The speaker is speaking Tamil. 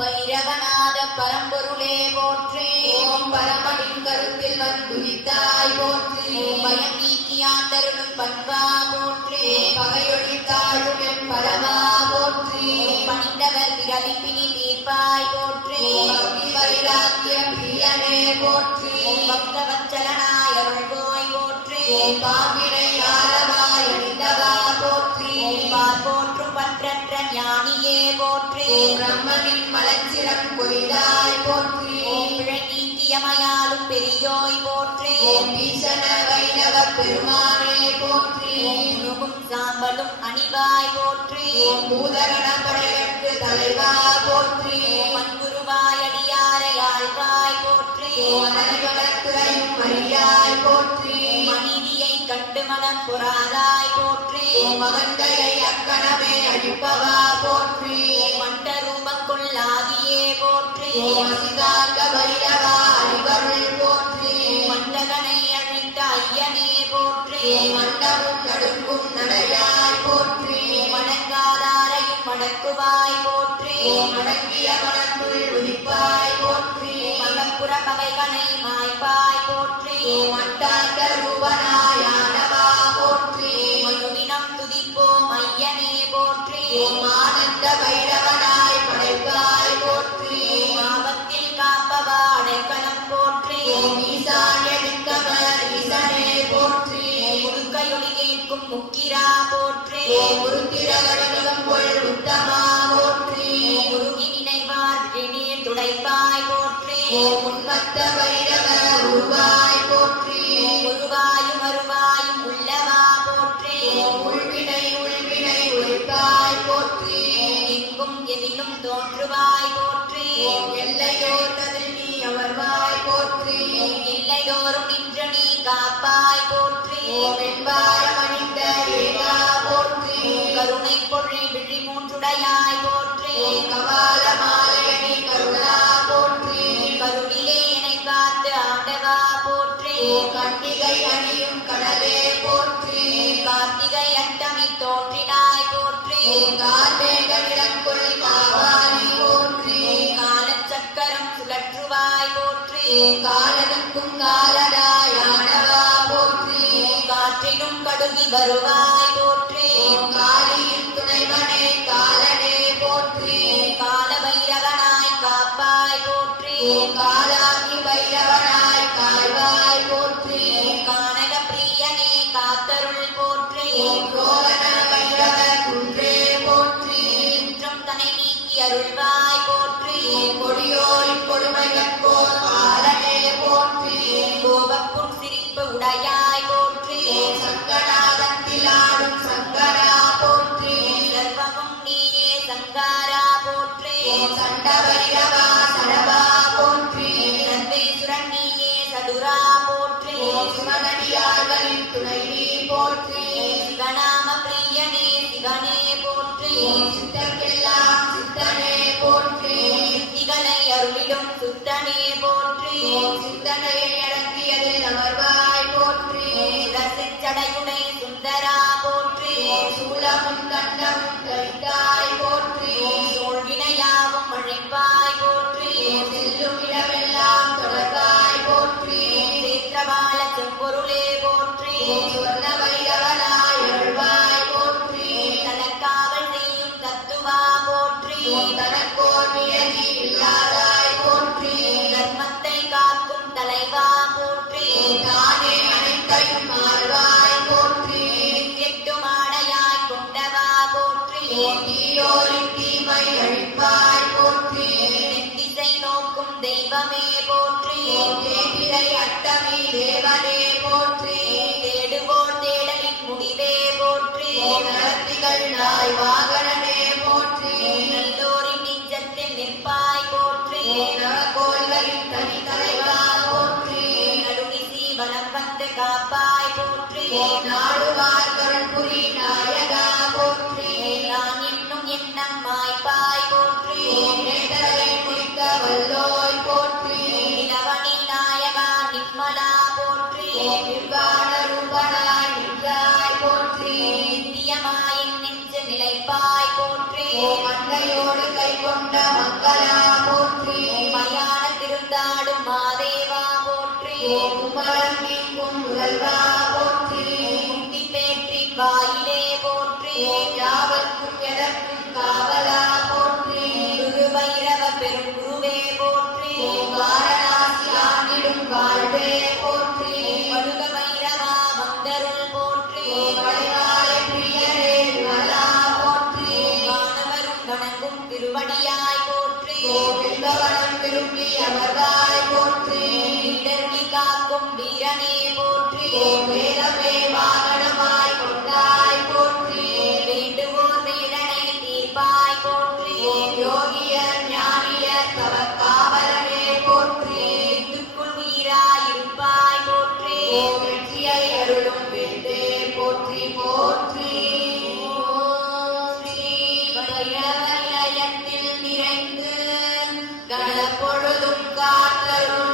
வைரவநாத பரம்பொருளே போற்றி. ஓம் பரமனின் கருத்தில் வந்துதித்தாய் போற்றி. பயம் நீக்கியாண்டருளும் பண்பா போற்றி. பகையொழித்தாயும் என் பரமா போற்றி. பணிந்தவர் பிறவிப்பினி தீர்ப்பாய் போற்றி. பக்தி வைராக்கியம் பிரியனே போற்றி. பக்தவச்சலனாய் அருள்வோய் போற்றி. பாம்பினை ஆரவாய் அணிந்தவா போற்றி. பார் போற்றும் பற்றற்ற ஞானியே போற்றி. பிரம்மனின் மலச்சிரம் கொய்தாய் போற்றி. பிழை நீக்கியமையாலும் பெரியோய் போற்றி. ஈசன வைணவ பெருமானே போற்றி. முருகும் சாம்பலும் அணிவாய் போற்றி. பூதகண படையற்கு தலைவா போற்றி. மண்குருவாய் அடியாரை ஆழ்வாய் போற்றி. அனைவரத்துறையும் மரியாய் போற்றி. மனைவியை கண்டு மனம் புறாதாய் போற்றி. மகந்தையை அக்கணமே அழிப்பவா போற்றி. மண்ட ரூபக்குள்ளாகியே போற்றி. சிதாந்த வைரவா அடிவருள் போற்றி. மண்டகனை அழித்த ஐயனே போற்றி. மண்டமும் நடுங்கும் நடையாய் போற்றி. மடங்காதாரையும் மடக்குவாய் போற்றி. மடங்கிய மனத்துள் உதிப்பாய் போற்றி. மலப்புற பகைகனை மாய்ப்பாய் போற்றி. மட்டாந்த ரூபனாயானவா போற்றி. மனுவினம் துதிப்போம் ஐயனே போற்றி. ஆனந்த வைரவனாய் படைப்பாய் போற்றி. ஆபத்தில் காப்பவா அடைக்கலம் போற்றி. ஈசான்ய திக்கமர் ஈசனே போற்றி. முழுக்கையொளி கேட்கும் முக்கிரா போற்றி. முருத்திரவடிவம் கொள் உத்தமா போற்றி. முருகி நினைவார் எண்ணீர் துடைப்பாய் போற்றி. உன்மத்த வைரவ உருவாய் போற்றி. உருவாயும் அருவாயும் உள்ளவா போற்றி. உள்வினை உள்வினை ஒழிப்பாய் போற்றி. எங்கும் எதிலும் தோன்றுவாய் போற்றி. எல்லையோர்த்ததில் நீ அமர்வாய் போற்றி. எல்லையோரும் நின்று நீ காப்பாய் போற்றி. வெண்பாய் மணிந்த ஏகா போற்றி. கருணை பொழி விழி மூன்றுடையாய் போற்றி. கபால மாலையணி கருணா போற்றி. கருவிலே என்னை காத்து ஆண்டவா போற்றி. கண்டிகை அணியும் கடலே போற்றி. கார்த்திகை அட்டமி தோன்றினாய் போற்றி. கார்மேக நிலக்குள் காவாணி போற்றி. காலச்சக்கரம் சுழற்றுவாய் போற்றி. காலனுக்கும் காலனாயானவா போற்றி. காற்றிலும் கடுகி வருவாய் போற்றி. காளியின் துணைவனே காலனே போற்றி. கால பைரவனாய் காப்பாய் போற்றி. காலாகி வைரவனாய் காய்வாய் போற்றி. கானக பிரியனே காத்தருள் போற்றி. கோவன வைரவ குன்றே போற்றி. குன்றம் தனை நீக்கி அருள்வாய் போற்றி. கொடியோரின் கொடுமைகட்போர் காலனே போற்றி. கோபப்புன் சிரிப்பு உடையாய் போற்றி. சங்கநாதத்திலாடும் சங்கரா போற்றி. சர்வமும் நீயே சங்காரா போற்றி. சண்ட வைரவா சரவா போற்றி. சர்வேசுரன் நீயே சதுரா போற்றி. சுமனடியார்களின் துணை நீ போற்றி. சிவநாம பிரியனே சிவனே போற்றி. சித்தர்க்கெல்லாம் சித்தனே போற்றி. சித்திகளை அருளிடும் சுத்தனே போற்றி. சிந்தனையை அடக்கியதில் அமர்வாய் போற்றி. சுடசெச்சடையுடை சுந்தரா போற்றி. சூலமும் தண்டமும் தரித்தாய் போற்றி. சோழ்வினையாவும் அழைப்பாய் போற்றி. செல்லும் இடமெல்லாம் தொடர்வாய் போற்றி. சேத்திரபால செம்பொருளே போற்றி. சொன்ன வைரவனாய் அருள்வாய் போற்றி. தனக்காவல் செய்யும் தத்துவா போற்றி. தனக்கோர் நியதி இல்லாதாய் போற்றி. தர்மத்தை காக்கும் தலைவா போற்றி. தானே அனைத்தையும் ஆழ்வாய் போற்றி. எட்டு மாடையாய் கொண்டவா போற்றி. தீயோரின் தீமை அழிப்பாய் போற்றி. திசை நோக்கும் தெய்வமே போற்றி. தேவிரை அட்டமி தேவனே போற்றி. தேடுவோர் தேடலின் முடிவே போற்றி. நடத்திகள் நாய் வாகனனே போற்றி. நல்லோரின் நெஞ்சத்தில் நிற்பாய் போற்றி. நவகோள்களின் தனி தலைவா போற்றி. நடுநிசி வலம் வந்து காப்பாய் போற்றி. நாடுவார் கருள்புரி நாயகா போற்றி. நான் என்னும் எண்ணம் மாய்ப்பாய் போற்றி. நேதரை முடிக்க வல்லோய் போற்றி. நிலவனி நாயகா நிர்மலா போற்றி. நிர்வாண ரூபனாய் நின்றாய் போற்றி. நித்தியமாயின் நெஞ்சு நிலைப்பாய் போற்றி. மண்டையோடு கை கொண்ட மக்களா அடியாய் போற்றி கோவில்பவனம் விரும்பி அமர்ந்தாய் போற்றி இடர்வி காக்கும் வீரனே போற்றி வேதமே வாகனமாய் கொண்டாய் போற்றி வேண்டுவோர் வேடனை தீர்ப்பாய் போற்றி யோகியர் ஞானியர் தவக்காவலனே போற்றி துக்குள் உயிராய் இருப்பாய் போற்றி வெற்றியை அருளும் வேண்டே போற்றி போற்றி ஸ்ரீ வைரவ நிலையத்தில் நிறைந்து கணப்பொழுதும் காத்தருள்